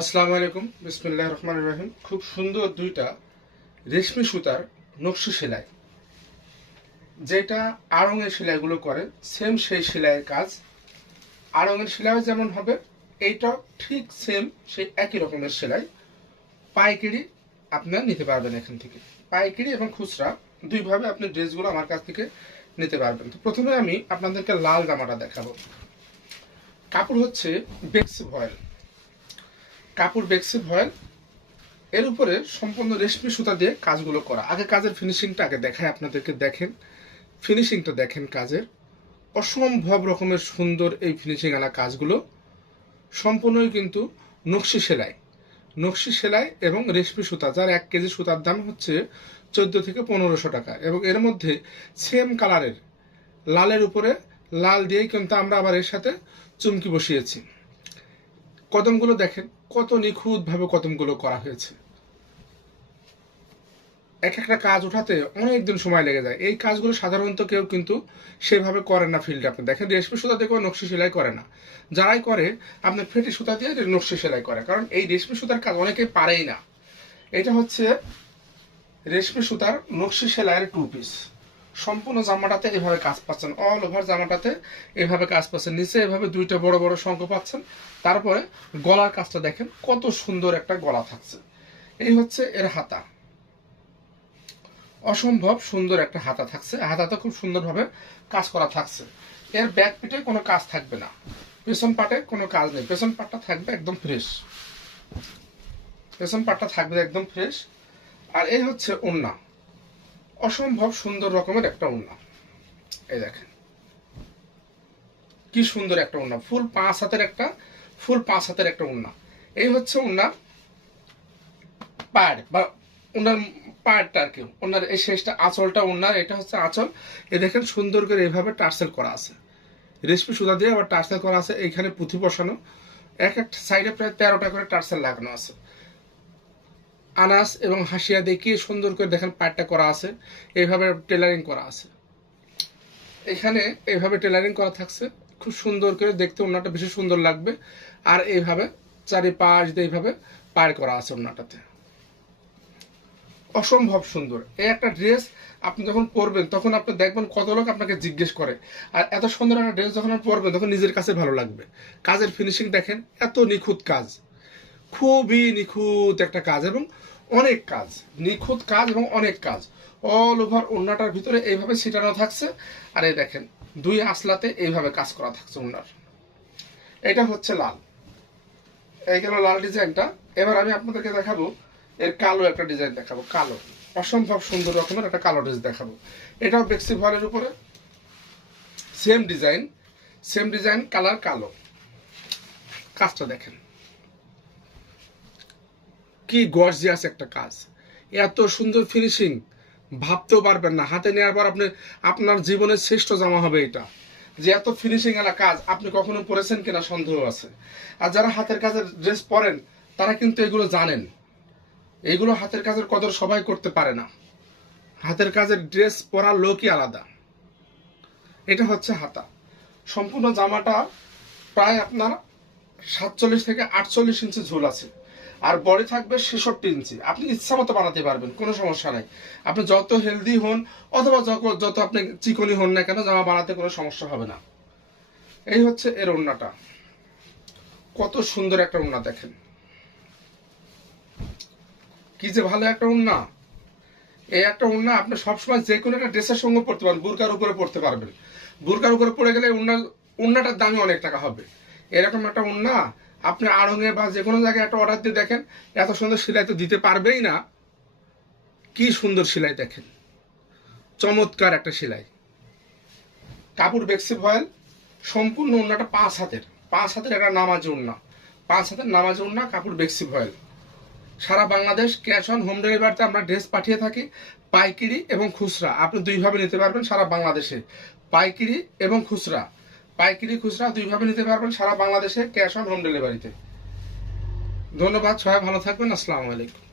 আসসালামু আলাইকুম, বিসমিল্লাহির রহমানির রহিম। খুব সুন্দর দুইটা রেশমি সুতার নকশি সেলাই, যেটা আড়ঙের সেলাইগুলো করে সেম সেই সেলাইয়ের কাজ। আড়ঙের সেলাই যেমন হবে, এইটাও ঠিক সেম সেই একই রকমের সেলাই। পাইকারি আপনারা নিতে পারবেন এখান থেকে, পাইকারি এবং খুচরা দুইভাবে আপনি ড্রেসগুলো আমার কাছ থেকে নিতে পারবেন। তো প্রথমে আমি আপনাদেরকে লাল জামাটা দেখাবো। কাপড় হচ্ছে বেক্সি ভয়েল, কাপড় বেক্সি ভয়েল, এর উপরে সম্পূর্ণ রেশমি সুতা দিয়ে কাজগুলো করা। আগে কাজের ফিনিশিংটা আগে দেখায় আপনাদেরকে, দেখেন ফিনিশিংটা, দেখেন কাজের অসম্ভব রকমের সুন্দর এই ফিনিশিং আনা কাজগুলো সম্পূর্ণই কিন্তু নকশি সেলাই, নকশি সেলাই এবং রেশমি সুতা, যার 1 কেজি সুতার দাম হচ্ছে 14 থেকে 1500 টাকা। এবং এর মধ্যে সেম কালারের লালের উপরে লাল দিয়েই কিন্তু আমরা আবার এর সাথে চুমকি বসিয়েছি। কদমগুলো দেখেন কত নিখুঁতভাবে কদমগুলো করা হয়েছে। এক একটা কাজ উঠাতে অনেক দিন সময় লেগে যায়। এই কাজগুলো সাধারণত কেউ কিন্তু সেভাবে করে না ফিল্ডে। আপনি দেখেন রেশমি সুতা দিয়ে নকশি সেলাই করে না, যারাই করে আপনার ফেটি সুতা দিয়ে নকশি সেলাই করে, কারণ এই রেশমি সুতার কাজ অনেকেই পারেই না। এটা হচ্ছে রেশমি সুতার নকশি সেলাইয়ের 2 পিস। সম্পূর্ণ জামাটাতে এভাবে কাজ পাচ্ছেন, অল ওভার জামাটাতে এভাবে কাজ পাচ্ছেন। নিচে এভাবে দুইটা বড় বড় শঙ্খ পাচ্ছেন। তারপরে গলার কাজটা দেখেন কত সুন্দর একটা গলা থাকছে। এই হচ্ছে এর হাতা, অসম্ভব সুন্দর একটা হাতা থাকছে। হাতাতে খুব সুন্দরভাবে কাজ করা থাকছে। এর ব্যাক পিঠে কোনো কাজ থাকবে না, পেছন পাটে কোনো কাজ নেই। পেছন পাটটা থাকবে একদম ফ্রেশ, পেছন পাটটা থাকবে একদম ফ্রেশ। আর এই হচ্ছে ওড়না, অসম্ভব সুন্দর রকমের একটা ওড়না। এই দেখেন কি সুন্দর একটা ওড়না, ফুল 5 হাতের একটা ওড়না। এই হচ্ছে ওড়নার পাড় বা ওনার পাড়টা আর কি, ওনার এই শেষটা আঁচলটা ওনার, এটা হচ্ছে আঁচল। এ দেখেন সুন্দর করে এইভাবে টার্সেল করা আছে, রেশমি সুতা দিয়ে আবার টার্সেল করা আছে। এইখানে পুঁথি বসানো, এক একটা সাইডে প্রায় 13টা করে টার্সেল লাগানো আছে। আনাস এবং হাসিয়া দেখিয়ে সুন্দর করে দেখেন পাড়টা করা আছে, এইভাবে টেলারিং করা আছে। এখানে এইভাবে টেলারিং করা থাকছে, খুব সুন্দর করে দেখতে ওনাটা বেশি সুন্দর লাগবে। আর এইভাবে চারিপাশ দিয়ে এইভাবে পাড় করা আছে ওনাটাতে, অসম্ভব সুন্দর। এই একটা ড্রেস আপনি যখন পরবেন তখন আপনি দেখবেন কত লোক আপনাকে জিজ্ঞেস করে। আর এত সুন্দর একটা ড্রেস যখন আপনি পরবেন তখন নিজের কাছে ভালো লাগবে। কাজের ফিনিশিং দেখেন, এত নিখুঁত কাজ, খুবই নিখুঁত একটা কাজ এবং অনেক কাজ, নিখুঁত কাজ এবং অনেক কাজ। অল ওভার ওড়নাটার ভিতরে এইভাবে ছিটানো থাকছে। আর এই দেখেন 2 আসলাতে এইভাবে কাজ করা থাকছে ওড়নার। এটা হচ্ছে লাল, এই গেল লাল ডিজাইনটা। এবার আমি আপনাদেরকে দেখাবো এর কালো একটা ডিজাইন দেখাবো, কালো, অসম্ভব সুন্দর রকমের একটা কালো ড্রেস দেখাবো। এটাও বেক্সি ভয়েলের উপরে সেম ডিজাইন কালার কালো। কাজটা দেখেন কি গর্জিয়াস একটা কাজ, এত সুন্দর ফিনিশিং ভাবতেও পারবেন না। হাতে নেওয়ার পর আপনি আপনার জীবনের শ্রেষ্ঠ জামা হবে এটা, যে এত ফিনিশিং এলা কাজ আপনি কখনো পরেছেন কিনা সন্দেহ আছে। আর যারা হাতের কাজের ড্রেস পরেন তারা কিন্তু এগুলো জানেন, এইগুলো হাতের কাজের কদর সবাই করতে পারে না। হাতের কাজের ড্রেস পরার লোকই আলাদা। এটা হচ্ছে হাতা। সম্পূর্ণ জামাটা প্রায় আপনার 47 থেকে 48 ইঞ্চি ঝোল আছে, আর বডি থাকবে 66 ইঞ্চি। আপনি ইচ্ছা মতো বানাতে পারবেন, কোনো সমস্যা নাই। আপনি যত হেলদি হন অথবা যত আপনি চিকনি হন না কেন, জামা বানাতে কোনো সমস্যা হবে না। এই হচ্ছে এর ওড়নাটা, কত সুন্দর একটা ওড়না দেখেন, কি যে ভালো একটা ওড়না। এই একটা ওড়না আপনি সবসময় যে কোনো একটা ড্রেসের সঙ্গে পড়তে পারবেন, বুরকার উপরে পড়তে পারবেন। বুরকার উপরে পড়ে গেলে ওড়নাটার দামই অনেক টাকা হবে। এরকম একটা ওড়না আপনি আড়ঙে বা যে কোনো জায়গায় একটা অর্ডার দিয়ে দেখেন, এত সুন্দর সেলাই তো দিতে পারবেই না। কি সুন্দর সেলাই দেখেন, চমৎকার একটা সেলাই। কাপড় বেক্সি ভয়েল, সম্পূর্ণ ওড়নাটা 5 হাতের একটা নামাজি ওড়না, 5 হাতের নামাজি ওড়না, কাপড় বেক্সি ভয়েল। সারা বাংলাদেশ ক্যাশ অন হোম ডেলিভারিতে আমরা ড্রেস পাঠিয়ে থাকি, পাইকারি এবং খুচরা। আপনি দুইভাবে নিতে পারবেন সারা বাংলাদেশে, পাইকারি এবং খুচরা, পাইকারি খুচরা দুইভাবে নিতে পারবেন সারা বাংলাদেশে ক্যাশ অন হোম ডেলিভারিতে। ধন্যবাদ, সবাই ভালো থাকবেন। আসসালামু আলাইকুম।